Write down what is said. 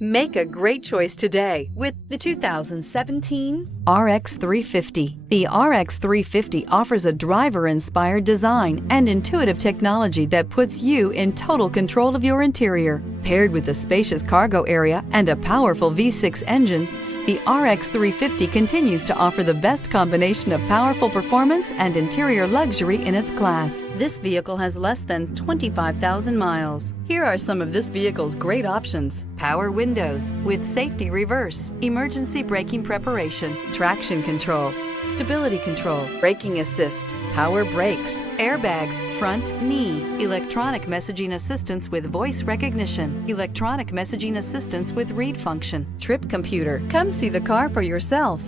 Make a great choice today with the 2017 RX 350. The RX 350 offers a driver-inspired design and intuitive technology that puts you in total control of your interior. Paired with a spacious cargo area and a powerful V6 engine, the RX 350 continues to offer the best combination of powerful performance and interior luxury in its class. This vehicle has less than 25,000 miles. Here are some of this vehicle's great options: power windows with safety reverse, emergency braking preparation, traction control, stability control, braking assist, power brakes, airbags, front knee, electronic messaging assistance with voice recognition, electronic messaging assistance with read function, trip computer. Come see the car for yourself.